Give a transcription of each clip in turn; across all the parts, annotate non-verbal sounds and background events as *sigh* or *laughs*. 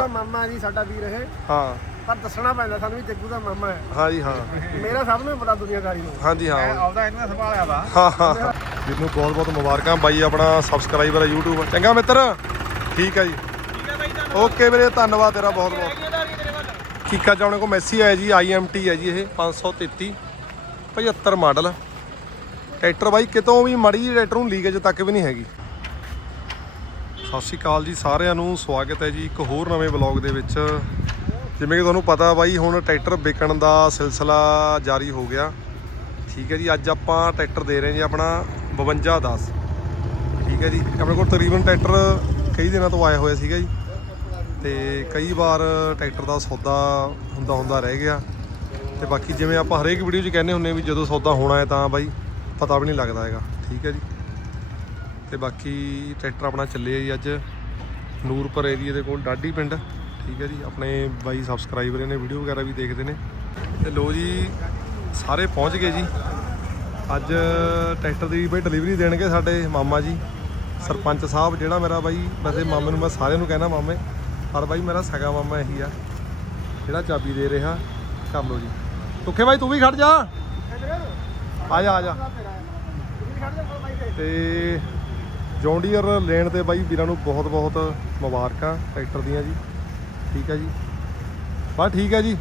ਤਾਂ ਮਾਮਾ ਜੀ ਸਾਡਾ ਵੀਰ ਇਹ। ਹਾਂ। ਪਰ ਦੱਸਣਾ ਪੈਂਦਾ ਸਾਨੂੰ ਵੀ ਜੱਗੂ ਦਾ ਮਾਮਾ ਹੈ। ਹਾਂ ਜੀ ਹਾਂ। ਮੇਰਾ ਸਭ ਨੂੰ ਪਤਾ ਦੁਨੀਆਦਾਰੀ ਨੂੰ। ਹਾਂ। ਜੀ ਹਾਂ ਆਉਦਾ ਇਹਨਾਂ ਸੰਭਾਲਿਆ ਵਾ। ਹਾਂ ਹਾਂ। ਵੀਰ ਨੂੰ ਬਹੁਤ ਬਹੁਤ ਮੁਬਾਰਕਾਂ। ਬਾਈ ਆਪਣਾ ਸਬਸਕ੍ਰਾਈਬਰ ਹੈ YouTube ਚੰਗਾ ਮਿੱਤਰ। ਠੀਕ ਹੈ ਜੀ। ਓਕੇ ਵੀਰੇ ਧੰਨਵਾਦ ਤੇਰਾ ਬਹੁਤ ਬਹੁਤ। ਕੀਕਾ ਚਾਉਣੇ ਕੋ ਮੈਸੀ ਆਇਆ ਜੀ IMT ਹੈ ਜੀ ਇਹ। 533 75 ਮਾਡਲ। ਟਰੈਕਟਰ ਬਾਈ ਕਿਤੋਂ ਵੀ ਮੜੀ ਟਰੈਕਟਰ ਨੂੰ ਲੀਕੇਜ ਤੱਕ ਵੀ ਨਹੀਂ ਹੈਗੀ। ਸਤਿ ਸ਼੍ਰੀ ਅਕਾਲ ਜੀ ਸਾਰਿਆਂ ਨੂੰ, ਸਵਾਗਤ ਹੈ ਜੀ ਇੱਕ ਹੋਰ ਨਵੇਂ ਵਲੌਗ ਦੇ ਵਿੱਚ। ਜਿਵੇਂ ਕਿ ਤੁਹਾਨੂੰ ਪਤਾ ਬਾਈ, ਹੁਣ ਟਰੈਕਟਰ ਵਿਕਣ ਦਾ ਸਿਲਸਿਲਾ ਜਾਰੀ ਹੋ ਗਿਆ। ਠੀਕ ਹੈ ਜੀ, ਅੱਜ ਆਪਾਂ ਟਰੈਕਟਰ ਦੇ ਰਹੇ ਜੀ ਆਪਣਾ 5210 ਠੀਕ ਹੈ ਜੀ, ਆਪਣੇ ਕੋਲ ਤਕਰੀਬਨ ਟਰੈਕਟਰ ਕਈ ਦਿਨਾਂ ਤੋਂ ਆਇਆ ਹੋਇਆ ਸੀਗਾ ਜੀ। ਤੇ ਕਈ ਵਾਰ ਟਰੈਕਟਰ ਦਾ ਸੌਦਾ ਹੁੰਦਾ ਹੁੰਦਾ ਰਹਿ ਗਿਆ। ਤੇ ਬਾਕੀ ਜਿਵੇਂ ਆਪਾਂ ਹਰੇਕ ਵੀਡੀਓ 'ਚ ਕਹਿੰਦੇ ਹੁੰਨੇ ਵੀ ਜਦੋਂ ਸੌਦਾ ਹੋਣਾ ਹੈ ਤਾਂ ਬਾਈ, ਪਤਾ ਵੀ ਨਹੀਂ ਲੱਗਦਾ ਹੈਗਾ। ਠੀਕ ਹੈ ਜੀ। ਤੇ ਬਾਕੀ ਟਰੈਕਟਰ ਆਪਣਾ ਚੱਲਿਆ ਜੀ ਅੱਜ। ਨੂਰਪੁਰ ਏਰੀਆ ਦੇ ਕੋਲ ਡਾਢੀ ਪਿੰਡ। ਠੀਕ ਹੈ ਜੀ, ਆਪਣੇ ਬਾਈ ਸਬਸਕ੍ਰਾਈਬਰ ਨੇ ਵੀਡੀਓ ਵਗੈਰਾ ਵੀ ਦੇਖਦੇ ਨੇ। ਤੇ ਲੋ ਜੀ, ਸਾਰੇ ਪਹੁੰਚ ਗਏ ਜੀ। ਅੱਜ ਟਰੈਕਟਰ ਦੀ ਬਈ ਡਿਲੀਵਰੀ ਦੇਣਗੇ ਸਾਡੇ ਮਾਮਾ ਜੀ। ਸਰਪੰਚ ਸਾਹਿਬ, ਜਿਹੜਾ ਮੇਰਾ ਬਾਈ, ਵੈਸੇ ਮਾਮੇ ਨੂੰ ਮੈਂ ਸਾਰਿਆਂ ਨੂੰ ਕਹਿਣਾ ਮਾਮੇ, ਪਰ ਬਾਈ ਮੇਰਾ ਸਗਾ ਮਾਮਾ ਇਹੀ ਆ, ਜਿਹੜਾ ਚਾਬੀ ਦੇ ਰਿਹਾ। ਕਰ ਲੋ ਜੀ। ਸੁੱਖੇ ਬਾਈ, ਤੂੰ ਵੀ ਖੜ ਜਾ। ਆ ਜਾ ਆ ਜਾ। ਤੇ ਜੌਂਡੀਅਰ ਲੈਣ ਤੇ ਬਾਈ ਵੀਰਾਂ ਨੂੰ ਬਹੁਤ ਬਹੁਤ ਮੁਬਾਰਕਾਂ ਟਰੈਕਟਰ ਦੀਆਂ ਜੀ। ਠੀਕ ਹੈ ਜੀ। ਬਸ ਠੀਕ ਹੈ ਜੀ।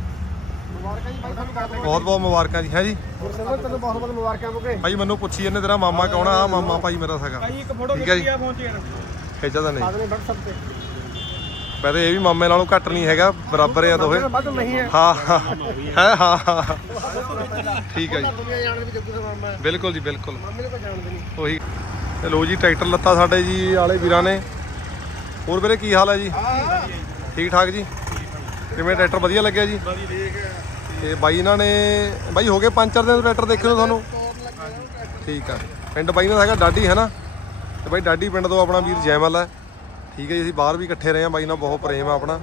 ਮੁਬਾਰਕਾਂ ਜੀ ਬਾਈ ਤੁਹਾਨੂੰ ਕਰਦੇ ਬਹੁਤ ਬਹੁਤ ਮੁਬਾਰਕਾਂ ਜੀ। ਹੈ ਜੀ। ਗੁਰਸੇਵਕ ਤੈਨੂੰ ਬਹੁਤ ਬਹੁਤ ਮੁਬਾਰਕਾਂ ਮੁਕੇ ਭਾਈ ਮੈਨੂੰ ਪੁੱਛੀ ਇਹਨੇ ਤੇਰਾ ਮਾਮਾ ਕੌਣ ਆ? ਮਾਮਾ ਭਾਈ ਮੇਰਾ ਸਗਾ। ਭਾਈ ਇੱਕ ਫੋਟੋ ਠੀਕ ਹੈ ਜੀ। ਖਿੱਚੀ ਆ ਯਾਰ। ਤਾਂ ਨਹੀਂ। ਆਦਮੀ WhatsApp ਤੇ। ਵੈਸੇ ਇਹ ਵੀ ਮਾਮੇ ਨਾਲੋਂ ਘੱਟ ਨਹੀਂ ਹੈਗਾ ਬਰਾਬਰ ਆ ਵੱਧ ਨਹੀਂ ਹੈ ਹਾਂ। ਹਾਂ ਹੈ ਹਾਂ। ਹਾਂ ਠੀਕ ਹੈ ਜੀ। ਬਿਲਕੁਲ ਜੀ ਬਿਲਕੁਲ। ਮਾਮੇ ਨੂੰ ਕੋਈ ਜਾਣਦੇ ਨਹੀਂ। ਉਹੀ। ਤੇ ਲੋ ਜੀ, ਟਰੈਕਟਰ ਲੱਤਾ ਸਾਡੇ ਜੀ ਆਲੇ ਵੀਰਾਂ ਨੇ। ਹੋਰ ਵੀਰੇ, ਕੀ ਹਾਲ ਹੈ ਜੀ? ਠੀਕ ਠਾਕ ਜੀ? ਕਿਵੇਂ ਟਰੈਕਟਰ ਵਧੀਆ ਲੱਗਿਆ ਜੀ? ਤੇ ਬਾਈ ਇਹਨਾਂ ਨੇ, ਬਾਈ ਹੋ ਗਏ ਪੰਜ ਚਾਰ ਦਿਨ ਟਰੈਕਟਰ ਦੇਖੇ ਨੂੰ ਤੁਹਾਨੂੰ? ਠੀਕ ਆ। ਪਿੰਡ ਬਾਈ ਨਾਲ ਹੈਗਾ ਡਾਡੀ ਹੈ ਨਾ? ਤੇ ਬਾਈ ਡਾਡੀ ਪਿੰਡ ਤੋਂ ਆਪਣਾ ਵੀਰ ਜੈਮਲ ਹੈ। ਠੀਕ ਹੈ ਜੀ, ਅਸੀਂ ਬਾਹਰ ਵੀ ਇਕੱਠੇ ਰਹੇ ਆ ਬਾਈ ਨਾਲ ਬਹੁਤ ਪ੍ਰੇਮ ਆ ਆਪਣਾ।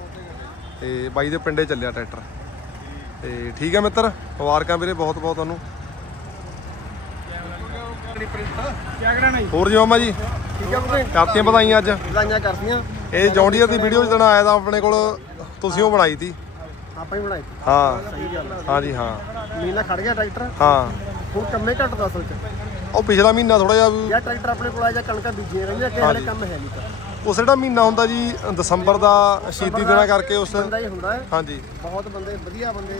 ਤੇ ਬਾਈ ਦੇ ਪਿੰਡੇ ਚੱਲਿਆ ਟਰੈਕਟਰ। ਤੇ ਠੀਕ ਹੈ ਮਿੱਤਰ, ਮੁਬਾਰਕਾਂ ਵੀਰੇ ਬਹੁਤ ਬਹੁਤ ਤੁਹਾਨੂੰ। ਹੋਰ ਜੀ ਮਾਮਾ ਜੀ? ਠੀਕ ਹੈ ਮੁਕੇ ਕਰਤੀਆਂ ਵਧਾਈਆਂ ਅੱਜ। ਵਧਾਈਆਂ ਕਰਦੀਆਂ ਇਹ ਜੌਂਡੀਅਰ ਦੀ ਵੀਡੀਓ ਜਦੋਂ ਆਇਆ ਤਾਂ ਆਪਣੇ ਕੋਲ ਤੁਸੀਂ ਉਹ ਬਣਾਈ ਤੀ। ਆਪਾਂ ਹੀ ਬਣਾਈ। ਹਾਂ। ਸਹੀ ਗੱਲ ਹੈ ਹਾਂ ਜੀ ਹਾਂ। ਮੀਨਾ ਖੜ ਗਿਆ ਟਰੈਕਟਰ। ਹਾਂ। ਹੁਣ ਕੰਮੇ ਘੱਟ ਦਾ ਸੋਚ ਉਹ ਪਿਛਲਾ ਮਹੀਨਾ ਥੋੜਾ ਜਿਹਾ ਵੀ- ਜਾਂ ਟਰੈਕਟਰ ਆਪਣੇ ਕੋਲ ਆ ਜਾਂ ਕਣਕਾਂ ਬੀਜੀਆਂ ਰਹਿੰਦੀਆਂ ਕਿ ਹਲੇ ਕੰਮ ਹੈ ਨਹੀਂ ਤਾਂ। ਉਸ ਜਿਹੜਾ ਮਹੀਨਾ ਹੁੰਦਾ ਜੀ ਦਸੰਬਰ ਦਾ ਸ਼ਹੀਦੀ ਦਿਨਾਂ ਕਰਕੇ ਉਸ ਬੰਦਾ ਹੀ ਹੁੰਦਾ ਹੈ। ਹਾਂਜੀ। ਬਹੁਤ ਬੰਦੇ ਵਧੀਆ ਬੰਦੇ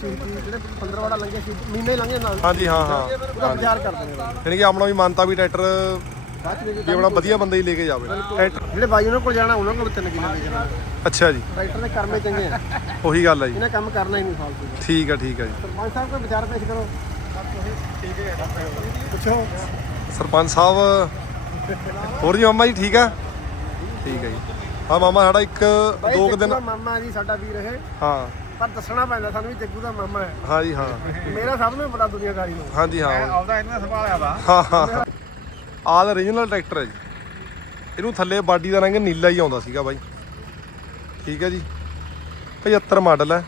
ਸ਼ਹੀਦੀ ਜਿਹੜੇ 15 ਵਾੜਾ ਲੰਘੇ ਸੀ ਮਹੀਨੇ ਹੀ ਲੰਘੇ ਨਾਲ। ਹਾਂਜੀ ਹਾਂ ਹਾਂ। ਉਹਦਾ ਵਿਚਾਰ ਕਰਦੇ ਨੇ। ਯਾਨੀ ਕਿ ਆਪਣਾ ਵੀ ਮੰਨਤਾ ਵੀ ਟਰੈਕਟਰ ਬਾਅਦ ਚ ਵੀ ਵੀ ਆਪਣਾ ਵਧੀਆ ਬੰਦਾ ਹੀ ਲੈ ਕੇ ਜਾਵੇ। ਟਰੈਕਟਰ ਜਿਹੜੇ ਬਾਈ ਉਹਨਾਂ ਕੋਲ ਜਾਣਾ ਉਹਨਾਂ ਕੋਲ ਤਿੰਨ ਕਿੱਲੇ ਦੇ ਜਾਣਾ। ਅੱਛਾ ਜੀ। ਟਰੈਕਟਰ ਦੇ ਕਰਮੇ ਚੰਗੇ ਆ। ਉਹੀ ਗੱਲ ਹੈ ਜੀ। ਇਹਨਾਂ ਕੰਮ ਕਰਨਾ ਹੀ ਨਹੀਂ ਫਾਲਤੂ। ਠੀਕ ਹੈ ਠੀਕ ਹੈ ਜੀ। ਸਰਪੰਚ ਸਾਹਿਬ ਕੋਈ ਵਿਚਾਰ ਪੇਸ਼ ਕਰੋ। ਠੀਕ ਹੈ ਪੁੱਛੋ ਸਰਪੰਚ ਸਾਹਿਬ ਹੋਰ ਜੀ ਮਾਮਾ ਜੀ ਠੀਕ ਆ? ਠੀਕ ਹੈ ਜੀ। ਹਾਂ ਮਾਮਾ ਸਾਡਾ ਇੱਕ ਬਾਈ ਦੋ ਕੁ ਜੱਗੂ ਦਿਨ ਦਾ ਮਾਮਾ ਜੀ ਸਾਡਾ ਵੀਰ ਇਹ। ਹਾਂ। ਪਰ ਦੱਸਣਾ ਪੈਂਦਾ ਸਾਨੂੰ ਵੀ ਜੱਗੂ ਦਾ ਮਾਮਾ ਹੈ। ਹਾਂ ਜੀ ਹਾਂ। ਮੇਰਾ ਸਭ ਨੂੰ ਪਤਾ ਦੁਨੀਆਦਾਰੀ ਨੂੰ। ਹਾਂ ਜੀ ਹਾਂ। ਆਉਦਾ ਇਹਨਾਂ ਸੰਭਾਲਿਆ ਵਾ। ਹਾਂ ਹਾਂ। ਆਲ origignal ਟਰੈਕਟਰ ਹੈ ਜੀ। ਇਹਨੂੰ ਥੱਲੇ ਬਾਡੀ ਦਾ ਰੰਗ ਨੀਲਾ ਹੀ ਆਉਂਦਾ ਸੀਗਾ ਬਾਈ। ਠੀਕ ਹੈ ਜੀ। 75 ਮਾਡਲ ਹੈ।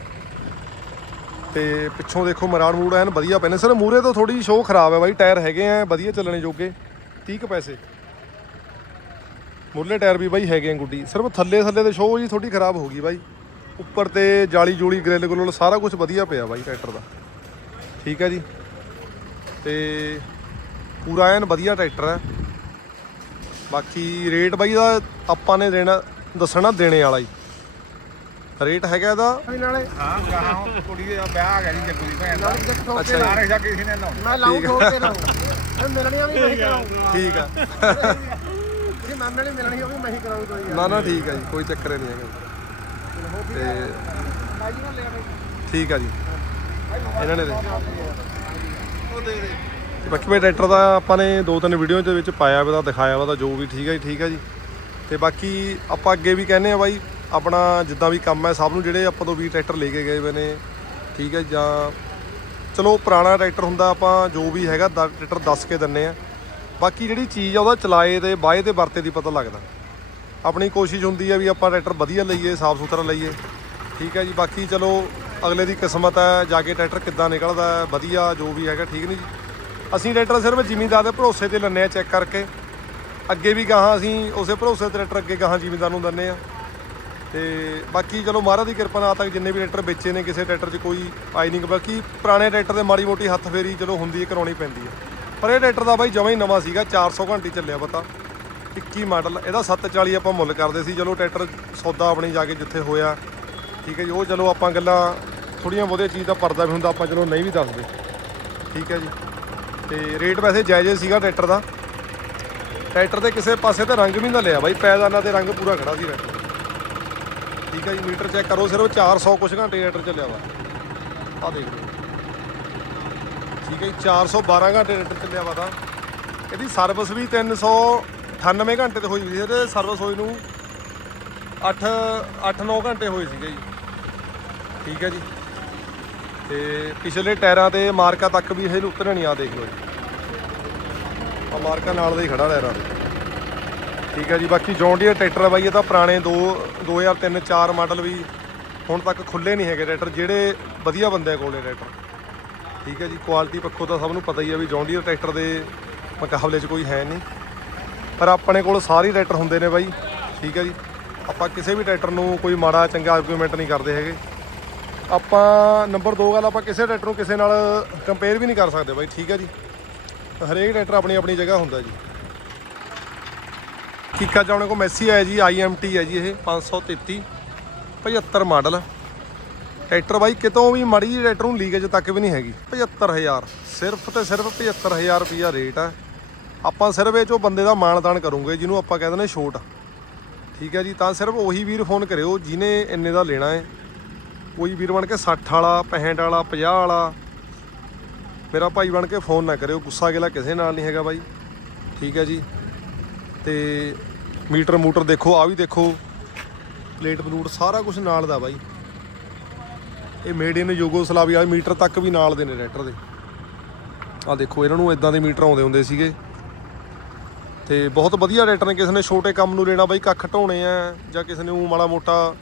ਤੇ ਪਿੱਛੋਂ ਦੇਖੋ ਮਰਾੜ ਮੂੜ ਐਨ ਵਧੀਆ ਪੈਨੇ ਸਰ ਮੂਰੇ ਤੋਂ ਥੋੜੀ ਸ਼ੋਅ ਖਰਾਬ ਹੈ ਬਾਈ। ਟਾਇਰ ਹੈਗੇ ਆ ਵਧੀਆ ਚੱਲਣੇ ਜੋਗੇ। 30 ਕੁ ਪੈਸੇ। ਮੁਰਲੇ ਟਾਇਰ ਵੀ ਬਾਈ ਹੈਗੇ ਆ ਗੁੱਡੀ। ਸਿਰਫ ਥੱਲੇ ਥੱਲੇ ਤੇ ਸ਼ੋਅ ਜੀ ਥੋੜੀ ਖਰਾਬ ਹੋ ਗਈ ਬਾਈ। ਉੱਪਰ ਤੇ ਜਾਲੀ ਜੂਲੀ ਗ੍ਰਿਲ ਗਲੋਲ ਸਾਰਾ ਕੁਝ ਵਧੀਆ ਪਿਆ ਬਾਈ ਟਰੈਕਟਰ ਦਾ। ਠੀਕ ਹੈ ਜੀ। ਤੇ ਪੂਰਾ ਐਨ ਵਧੀਆ ਟਰੈਕਟਰ ਹੈ। ਬਾਕੀ ਰੇਟ ਬਾਈ ਦਾ ਆਪਾਂ ਨੇ ਦੇਣਾ ਦੱਸਣਾ ਦੇਣੇ ਵਾਲਾ ਹੀ। ਰੇਟ ਹੈਗਾ ਇਹਦਾ ਨਾਲੇ ਹਾਂ ਗਾਹਾਂ ਕੁੜੀ ਦਾ ਵਿਆਹ ਆ ਗਿਆ ਜੀ ਜੱਗੂ ਦੀ ਭੈਣ ਦਾ। ਨਾਲੇ ਠੋਕ ਅੱਛਾ ਕੇ ਜੀ। ਸਾਰੇ ਜਾ ਕਿਸੇ ਨੇ ਲਾਉਣਾ। ਮੈਂ ਲਾਉਂ ਠੋਕ ਕੇ ਲਾਉਂ ਇਹ ਮਿਲਣੀਆਂ ਵੀ ਕਰਾਉਂ ਠੀਕ ਆ *laughs* ਮਾਮੇ ਨੇ ਮਿਲਣੀ ਉਹ ਵੀ ਮੈਂ ਹੀ ਕਰਾਉਂ ਕੋਈ ਗੱਲ ਨਾ ਨਾ, ਠੀਕ ਆ ਜੀ, ਕੋਈ ਚੱਕਰ ਨਹੀਂ ਹੈਗਾ ਜੀ। ਤੇ ਠੀਕ ਆ ਜੀ। ਇਹਨਾਂ ਨੇ ਦੇ ਤੇ ਬਾਕੀ ਮੈਂ ਟਰੈਕਟਰ ਦਾ ਆਪਾਂ ਨੇ ਦੋ ਤਿੰਨ ਵੀਡੀਓ ਦੇ ਵਿੱਚ ਪਾਇਆ ਵਾ ਤਾਂ ਦਿਖਾਇਆ ਵਾ, ਤਾਂ ਜੋ ਵੀ ਠੀਕ ਹੈ ਜੀ, ਠੀਕ ਹੈ ਜੀ। ਤੇ ਬਾਕੀ ਆਪਾਂ ਅੱਗੇ ਵੀ ਕਹਿੰਦੇ ਆ ਬਾਈ, ਆਪਣਾ ਜਿੱਦਾਂ ਵੀ ਕੰਮ ਹੈ ਸਭ ਨੂੰ ਜਿਹੜੇ ਆਪਾਂ ਤੋਂ ਵੀ ਟਰੈਕਟਰ ਲੈ ਕੇ ਗਏ ਹੋਏ ਨੇ, ਠੀਕ ਹੈ ਜਾਂ ਚਲੋ ਪੁਰਾਣਾ ਟਰੈਕਟਰ ਹੁੰਦਾ, ਆਪਾਂ ਜੋ ਵੀ ਹੈਗਾ, ਦ- ਟਰੈਕਟਰ ਦੱਸ ਕੇ ਦਿੰਨੇ ਆ। ਬਾਕੀ ਜਿਹੜੀ ਚੀਜ਼ ਆ ਉਹਦਾ ਚਲਾਏ ਤੇ ਬਾਏ ਤੇ ਵਰਤੇ ਦੀ ਪਤਾ ਲੱਗਦਾ। ਆਪਣੀ ਕੋਸ਼ਿਸ਼ ਹੁੰਦੀ ਹੈ ਵੀ ਆਪਾਂ ਟਰੈਕਟਰ ਵਧੀਆ ਲਈਏ, ਸਾਫ਼ ਸੁਥਰਾ ਲਈਏ। ਠੀਕ ਹੈ ਜੀ, ਬਾਕੀ ਚਲੋ ਅਗਲੇ ਦੀ ਕਿਸਮਤ ਹੈ ਜਾ ਕੇ ਟਰੈਕਟਰ ਕਿੱਦਾਂ ਨਿਕਲਦਾ, ਵਧੀਆ ਜੋ ਵੀ ਹੈਗਾ, ਠੀਕ ਨਹੀਂ ਜੀ? ਅਸੀਂ ਟਰੈਕਟਰ ਸਿਰਫ ਜ਼ਿਮੀਂਦਾਰ ਦੇ ਭਰੋਸੇ ਤੇ ਲੈਂਦੇ ਆ ਚੈੱਕ ਕਰਕੇ। ਅੱਗੇ ਵੀ ਗਾਹਾਂ ਅਸੀਂ ਉਸੇ ਭਰੋਸੇ ਤੇ ਟਰੈਕਟਰ ਅੱਗੇ ਗਾਹਾਂ ਜ਼ਿਮੀਂਦਾਰ ਨੂੰ ਦਿੰਦੇ ਆ। ਤੇ ਬਾਕੀ ਚਲੋ ਮਹਾਰਾਜ ਦੀ ਕਿਰਪਾ ਨਾਲ ਤੱਕ ਜਿੰਨੇ ਵੀ ਟਰੈਕਟਰ ਵੇਚੇ ਨੇ, ਕਿਸੇ ਟਰੈਕਟਰ 'ਚ ਕੋਈ ਆਈ ਨਹੀਂ। ਬਾਕੀ ਪੁਰਾਣੇ ਟਰੈਕਟਰ ਦੇ ਮਾੜੀ ਮੋਟੀ ਹੱਥ ਫੇਰੀ ਚਲੋ ਹੁੰਦੀ ਹੈ ਕਰਾਉਣੀ ਪੈਂਦੀ ਹੈ ਪਰ ਇਹ ਟਰੈਕਟਰ ਦਾ ਬਾਈ ਜਮਾਂ ਹੀ ਨਵਾਂ ਸੀਗਾ 400 ਘੰਟੇ ਚੱਲਿਆ ਪਤਾ। 21 ਮਾਡਲ, ਇਹਦਾ 740 ਆਪਾਂ ਮੁੱਲ ਕਰਦੇ ਸੀ, ਚਲੋ ਟਰੈਕਟਰ ਸੌਦਾ ਆਪਣੀ ਜਾ ਕੇ ਜਿੱਥੇ ਹੋਇਆ। ਠੀਕ ਹੈ ਜੀ, ਉਹ ਚਲੋ ਆਪਾਂ ਗੱਲਾਂ ਥੋੜੀਆਂ ਬਹੁਤੀਆਂ ਚੀਜ਼ ਦਾ ਪਰਦਾ ਵੀ ਹੁੰਦਾ, ਆਪਾਂ ਚਲੋ ਨਹੀਂ ਵੀ ਦੱਸਦੇ। ਠੀਕ ਹੈ ਜੀ, ਤੇ ਰੇਟ ਵੈਸੇ ਜਾਇਜ਼ ਸੀਗਾ ਟਰੈਕਟਰ ਦਾ। ਟਰੈਕਟਰ ਦੇ ਕਿਸੇ ਪਾਸੇ ਤੇ ਰੰਗ ਵੀ ਨਾ ਲਿਆ ਬਾਈ, ਪੈਦਾਨਾ ਤੇ ਰੰਗ ਪੂਰਾ ਖੜਾ ਸੀ ਟਰੈਕਟਰ। ਠੀਕ ਹੈ ਜੀ, ਮੀਟਰ ਚੈੱਕ ਕਰੋ, ਸਿਰਫ 400 ਕੁਛ ਘੰਟੇ ਟਰੈਕਟਰ ਚੱਲਿਆ ਵਾ। ਆ ਦੇਖ ਲਓ। ਠੀਕ ਹੈ ਜੀ 412 ਘੰਟੇ ਟਰੈਕਟਰ ਚੱਲਿਆ ਵਾ ਤਾਂ। ਇਹਦੀ ਸਰਵਿਸ ਵੀ 398 ਘੰਟੇ ਤੇ ਹੋਈ ਸੀ ਤੇ ਸਰਵਿਸ ਹੋਈ ਨੂੰ 8 8-9 ਘੰਟੇ ਹੋਏ ਸੀਗੇ ਜੀ। ਠੀਕ ਹੈ ਜੀ। ਤੇ ਪਿਛਲੇ ਟਾਇਰਾਂ ਤੇ ਮਾਰਕਾ ਤੱਕ ਵੀ ਇਹ ਉਤਰੇ ਨਹੀਂ ਆ ਦੇਖ ਲਓ ਜੀ। ਆ ਮਾਰਕਾ ਨਾਲ ਦਾ ਹੀ ਖੜਾ ਟਾਇਰਾਂ ਦੇ ਠੀਕ ਹੈ ਜੀ, ਬਾਕੀ ਜੌਂਡੀਅਰ ਟਰੈਕਟਰ ਆ ਬਾਈ, ਇਹ ਤਾਂ ਪੁਰਾਣੇ 2 2003 4 ਮਾਡਲ ਵੀ ਹੁਣ ਤੱਕ ਖੁੱਲੇ ਨਹੀਂ ਹੈਗੇ ਟਰੈਕਟਰ, ਜਿਹੜੇ ਵਧੀਆ ਬੰਦੇ ਕੋਲੇ ਟਰੈਕਟਰ। ਠੀਕ ਹੈ ਜੀ ਕੁਆਲਿਟੀ ਪੱਖੋਂ ਤਾਂ ਸਭ ਨੂੰ ਪਤਾ ਹੀ ਆ ਵੀ ਜੌਂਡੀਅਰ ਟਰੈਕਟਰ ਦੇ ਮੁਕਾਬਲੇ 'ਚ ਕੋਈ ਹੈ ਨਹੀਂ। ਪਰ ਆਪਣੇ ਕੋਲ ਸਾਰੇ ਟਰੈਕਟਰ ਹੁੰਦੇ ਨੇ ਬਾਈ, ਠੀਕ ਹੈ ਜੀ। ਆਪਾਂ ਕਿਸੇ ਵੀ ਟਰੈਕਟਰ ਨੂੰ ਕੋਈ ਮਾੜਾ ਚੰਗਾ ਆਰਗੂਮੈਂਟ ਨਹੀਂ ਕਰਦੇ ਹੈਗੇ। ਆਪਾਂ ਨੰਬਰ 2 ਗੱਲ ਆਪਾਂ ਕਿਸੇ ਟਰੈਕਟਰ ਨੂੰ ਕਿਸੇ ਨਾਲ ਕੰਪੇਅਰ ਵੀ ਨਹੀਂ ਕਰ ਸਕਦੇ ਬਾਈ, ਠੀਕ ਹੈ ਜੀ। ਹਰੇਕ ਟਰੈਕਟਰ ਆਪਣੀ ਆਪਣੀ ਜਗ੍ਹਾ ਹੁੰਦਾ ਜੀ। ਕੀਕਾ ਚਾਉਣੇ ਕੋ ਮੈਸੀ ਆਇਆ ਜੀ ਆਈਐਮਟੀ ਹੈ ਜੀ ਇਹ 533 75 ਮਾਡਲ। ਟਰੈਕਟਰ ਬਾਈ, ਕਿਤੋਂ ਵੀ ਮੜੀ ਜਿਹੀ ਟਰੈਕਟਰ ਨੂੰ ਲੀਕੇਜ ਤੱਕ ਵੀ ਨਹੀਂ ਹੈਗੀ। 75000 ਸਿਰਫ ਤੇ ਸਿਰਫ 75000 ਰੁਪਿਆ ਰੇਟ ਹੈ ਆਪਾਂ ਸਿਰਫ ਇਹ ਚੋਂ ਬੰਦੇ ਦਾ ਮਾਨਦਾਨ ਕਰੂੰਗੇ, ਜਿਹਨੂੰ ਆਪਾਂ ਕਹਿੰਦੇ ਨੇ ਛੋਟ। ਠੀਕ ਹੈ ਜੀ, ਤਾਂ ਸਿਰਫ ਉਹੀ ਵੀਰ ਫੋਨ ਕਰਿਓ, ਜਿਹਨੇ ਇੰਨੇ ਦਾ ਲੈਣਾ ਹੈ। ਕੋਈ ਵੀਰ ਬਣ ਕੇ 60 ਵਾਲਾ 65 ਵਾਲਾ 50 ਵਾਲਾ। ਮੇਰਾ ਭਾਈ ਬਣ ਕੇ ਫੋਨ ਨਾ ਕਰਿਓ, ਗੁੱਸਾ ਗਿਲਾ ਕਿਸੇ ਨਾਲ ਨਹੀਂ ਹੈਗਾ ਬਾਈ। ਠੀਕ ਹੈ ਜੀ, ਤੇ ਮੀਟਰ ਮੂਟਰ ਦੇਖੋ ਆ ਵੀ ਦੇਖੋ। ਪਲੇਟ ਪਲੂਟ ਸਾਰਾ ਕੁਝ ਨਾਲ ਦਾ ਬਾਈ। ਇਹ ਮੇਡ ਇਨ ਯੂਗੋਸਲਾਵੀਆ, ਮੀਟਰ ਤੱਕ ਵੀ ਨਾਲ ਦੇ ਨੇ ਟਰੈਕਟਰ ਦੇ। ਆ ਦੇਖੋ, ਇਹਨਾਂ ਨੂੰ ਇਦਾਂ ਦੇ ਮੀਟਰ ਆਉਂਦੇ ਹੁੰਦੇ ਸੀਗੇ। ਤੇ ਬਹੁਤ ਵਧੀਆ ਟਰੈਕਟਰ ਨੇ, ਕਿਸੇ ਨੇ ਛੋਟੇ ਕੰਮ ਨੂੰ ਲੈਣਾ ਬਾਈ, ਕੱਖ ਢੋਣੇ ਆ, ਜਾਂ ਕਿਸੇ ਨੇ ਉਹ ਮਾੜਾ ਮੋਟਾ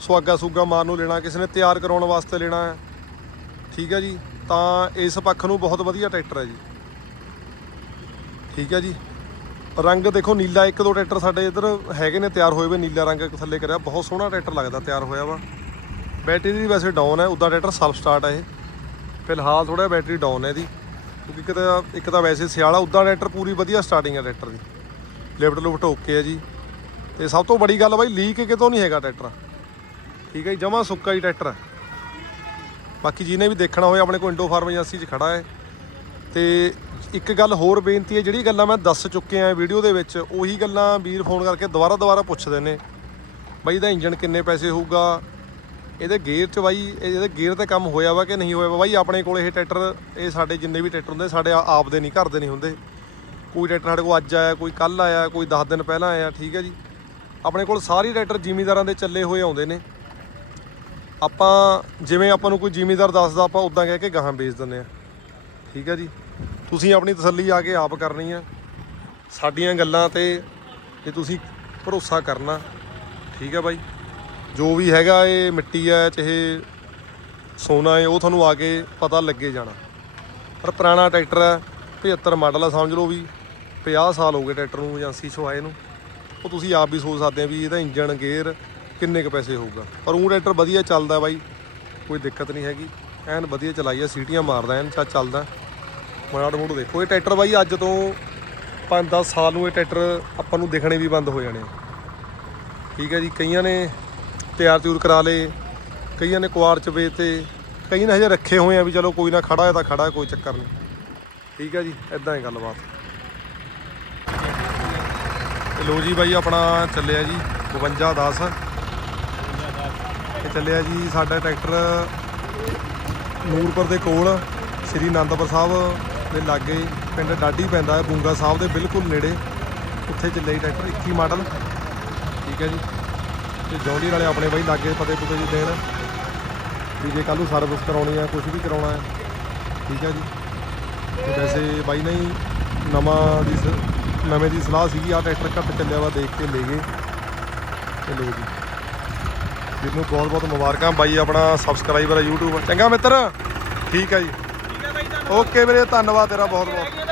ਸੁਆਗਾ ਸੁਗਾ ਮਾਰਨ ਨੂੰ ਲੈਣਾ, ਕਿਸੇ ਨੇ ਤਿਆਰ ਕਰਾਉਣ ਵਾਸਤੇ ਲੈਣਾ। ਠੀਕ ਹੈ ਜੀ? ਤਾਂ ਇਸ ਪੱਖ ਨੂੰ ਬਹੁਤ ਵਧੀਆ ਟਰੈਕਟਰ ਹੈ ਜੀ। ਠੀਕ ਹੈ ਜੀ? ਰੰਗ ਦੇਖੋ, ਨੀਲਾ ਇੱਕ ਦੋ ਟਰੈਕਟਰ ਸਾਡੇ ਇੱਧਰ ਹੈਗੇ ਨੇ ਤਿਆਰ ਹੋਏ ਵੇ ਨੀਲਾ ਰੰਗ ਥੱਲੇ ਕਰਿਆ। ਬਹੁਤ ਸੋਹਣਾ ਟਰੈਕਟਰ ਲੱਗਦਾ, ਤਿਆਰ ਹੋਇਆ ਵਾ। ਬੈਟਰੀ ਦੀ ਵੈਸੇ ਡਾਊਨ ਹੈ, ਉੱਦਾਂ ਟਰੈਕਟਰ ਸੈਲਫ ਸਟਾਰਟ ਹੈ ਇਹ। ਫਿਲਹਾਲ ਥੋੜਾ ਬੈਟਰੀ ਡਾਊਨ ਹੈ ਇਹਦੀ। ਕਿਉਂਕਿ ਇੱਕ ਤਾਂ ਇੱਕ ਤਾਂ ਵੈਸੇ ਸਿਆਲਾ, ਉੱਦਾਂ ਟਰੈਕਟਰ ਪੂਰੀ ਵਧੀਆ ਸਟਾਰਟਿੰਗ ਹੈ ਟਰੈਕਟਰ ਦੀ। ਲਿਫਟ ਲੁਫਟ ਓਕੇ ਹੈ ਜੀ। ਤੇ ਸਭ ਤੋਂ ਬੜੀ ਗੱਲ ਬਾਈ ਲੀਕ ਕਿਤੋਂ ਨਹੀਂ ਹੈਗਾ ਟਰੈਕਟਰ ਠੀਕ ਹੈ ਜੀ, ਜਮਾ ਸੁੱਕਾ ਹੀ ਟਰੈਕਟਰ ਹੈ। ਬਾਕੀ ਜਿਹਨੇ ਵੀ ਦੇਖਣਾ ਹੋਵੇ, ਆਪਣੇ ਕੋਲ ਇੰਡੋ ਫਾਰਮ ਏਜੰਸੀ 'ਚ ਖੜਾ ਹੈ। ਤੇ ਇੱਕ ਗੱਲ ਹੋਰ ਬੇਨਤੀ ਹੈ, ਜਿਹੜੀ ਗੱਲਾਂ ਮੈਂ ਦੱਸ ਚੁੱਕਿਆ ਵੀਡੀਓ ਦੇ ਵਿੱਚ, ਉਹੀ ਗੱਲਾਂ ਵੀਰ ਫੋਨ ਕਰਕੇ ਦੁਬਾਰਾ ਦੁਬਾਰਾ ਪੁੱਛਦੇ ਨੇ। ਬਾਈ, ਇਹਦਾ ਇੰਜਨ ਕਿੰਨੇ ਪੈਸੇ ਹੋਊਗਾ? ਇਹਦੇ ਗੇਅਰ 'ਚ ਬਾਈ, ਇਹਦੇ ਗੇਅਰ ਤੇ ਕੰਮ ਹੋਇਆ ਵਾ ਕਿ ਨਹੀਂ ਹੋਇਆ ਵਾ? ਬਾਈ, ਆਪਣੇ ਕੋਲ ਇਹ ਟਰੈਕਟਰ, ਇਹ ਸਾਡੇ ਜਿੰਨੇ ਵੀ ਟਰੈਕਟਰ ਹੁੰਦੇ, ਸਾਡੇ ਆਪ ਦੇ ਨਹੀਂ, ਘਰ ਦੇ ਨਹੀਂ ਹੁੰਦੇ। ਕੋਈ ਟਰੈਕਟਰ ਸਾਡੇ ਕੋਲ ਅੱਜ ਆਇਆ, ਕੋਈ ਕੱਲ ਆਇਆ, ਕੋਈ 10 ਦਿਨ ਪਹਿਲਾਂ ਆਇਆ, ਠੀਕ ਹੈ ਜੀ। ਆਪਣੇ ਕੋਲ ਸਾਰੇ ਟਰੈਕਟਰ ਜ਼ਿਮੀਦਾਰਾਂ ਦੇ ਚੱਲੇ ਹੋਏ ਆਉਂਦੇ ਨੇ। ਆਪਾਂ, ਜਿਵੇਂ ਆਪਾਂ ਨੂੰ ਕੋਈ ਜ਼ਿਮੀਦਾਰ ਦੱਸਦਾ, ਆਪਾਂ ਉਦਾਂ ਕਹਿ ਕੇ ਗਾਹਾਂ ਵੇਚ ਦਿੰਦੇ ਆ ਠੀਕ ਹੈ ਜੀ। ਤੁਸੀਂ ਆਪਣੀ ਤਸੱਲੀ ਆ ਕੇ ਆਪ ਕਰਨੀ ਆ। ਸਾਡੀਆਂ ਗੱਲਾਂ ਤੇ ਜੇ ਤੁਸੀਂ ਭਰੋਸਾ ਕਰਨਾ, ਠੀਕ ਹੈ ਬਾਈ। ਜੋ ਵੀ ਹੈਗਾ ਇਹ ਮਿੱਟੀ ਹੈ ਚਾਹੇ ਸੋਨਾ ਹੈ, ਉਹ ਤੁਹਾਨੂੰ ਆ ਕੇ ਪਤਾ ਲੱਗੇ ਜਾਣਾ। ਪਰ ਪੁਰਾਣਾ ਟਰੈਕਟਰ ਹੈ 75 ਮਾਡਲ ਆ, ਸਮਝ ਲਓ ਵੀ 50 ਸਾਲ ਹੋ ਗਏ ਟਰੈਕਟਰ ਨੂੰ, ਏਜੰਸੀ 'ਚੋਂ ਆਏ ਨੂੰ। ਉਹ ਤੁਸੀਂ ਆਪ ਵੀ ਸੋਚ ਸਕਦੇ ਆ ਵੀ ਇਹਦਾ ਇੰਜਨ ਗੇਅਰ ਕਿੰਨੇ ਕ ਪੈਸੇ ਹੋਊਗਾ। ਪਰ ਉਹ ਟਰੈਕਟਰ ਵਧੀਆ ਚੱਲਦਾ ਬਾਈ, ਕੋਈ ਦਿੱਕਤ ਨਹੀਂ ਹੈਗੀ। ਐਨ ਵਧੀਆ ਚਲਾਈ ਆ, ਸੀਟੀਆਂ ਮਾਰਦਾ ਐਨ ਚਾ ਚੱਲਦਾ। ਮਾੜਾ ਮੋੜ ਦੇਖੋ, ਇਹ ਟਰੈਕਟਰ ਬਾਈ ਅੱਜ ਤੋਂ 5-10 ਸਾਲ ਨੂੰ ਇਹ ਟਰੈਕਟਰ ਆਪਾਂ ਨੂੰ ਦਿਖਣੇ ਵੀ ਬੰਦ ਹੋ ਜਾਣੇ ਆ। ਠੀਕ ਹੈ ਜੀ, ਕਈਆਂ ਨੇ ਤਿਆਰ ਤਿਉਰ ਕਰਾ ਲਏ। ਕਈਆਂ ਨੇ ਕੁਆਰ ਚ ਵੇਚਤੇ। ਕਈ ਨੇ ਹਜੇ ਰੱਖੇ ਹੋਏ ਆ ਵੀ ਚਲੋ ਕੋਈ ਨਾ ਖੜਾ ਹੈ ਤਾਂ ਖੜਾ ਹੈ, ਕੋਈ ਚੱਕਰ ਨਹੀਂ। ਠੀਕ ਹੈ ਜੀ ਐਦਾਂ ਹੀ ਗੱਲਬਾਤ। ਤੇ ਲੋ ਜੀ ਬਾਈ, ਆਪਣਾ ਚੱਲਿਆ ਜੀ 5210 ਇਹ ਚੱਲਿਆ ਜੀ ਸਾਡਾ ਟਰੈਕਟਰ ਨੂਰਪੁਰ ਦੇ ਕੋਲ, ਸ੍ਰੀ ਅਨੰਦਪੁਰ ਸਾਹਿਬ ਦੇ ਲਾਗੇ, ਪਿੰਡ ਡਾਡੀ ਪੈਂਦਾ ਹੈ, ਬੂੰਗਾ ਸਾਹਿਬ ਦੇ ਬਿਲਕੁਲ ਨੇੜੇ। ਉੱਥੇ ਚੱਲਿਆ ਜੀ ਟਰੈਕਟਰ 21 ਮਾਡਲ। ਠੀਕ ਹੈ ਜੀ। ਤੇ ਜੌਂਡੀ ਵਾਲੇ ਆਪਣੇ ਬਾਈ ਲਾਗੇ ਪਤੇ ਪੁਤੇ ਜੀ ਦੇਣ। ਵੀ ਜੇ ਕੱਲ੍ਹ ਨੂੰ ਸਰਵਿਸ ਕਰਾਉਣੀ ਆ ਕੁਝ ਵੀ ਕਰਾਉਣਾ ਹੈ ਠੀਕ ਹੈ ਜੀ। ਤੇ ਵੈਸੇ ਬਾਈ ਨੇ ਹੀ ਨਵਾਂ ਦੀ ਨਵੇਂ ਦੀ ਸਲਾਹ ਸੀਗੀ ਆ ਟਰੈਕਟਰ ਘੱਟ ਚੱਲਿਆ ਵਾ ਦੇਖ ਕੇ ਲੈ ਗਏ। ਤੇ ਲੋ ਜੀ। ਵੀਰ ਨੂੰ ਬਹੁਤ ਬਹੁਤ ਮੁਬਾਰਕਾਂ। ਬਾਈ ਆਪਣਾ ਸਬਸਕ੍ਰਾਈਬਰ ਹੈ YouTube ਚੰਗਾ ਮਿੱਤਰ? ਠੀਕ ਹੈ ਜੀ। ਓਕੇ ਵੀਰੇ ਧੰਨਵਾਦ ਤੇਰਾ ਬਹੁਤ ਬਹੁਤ।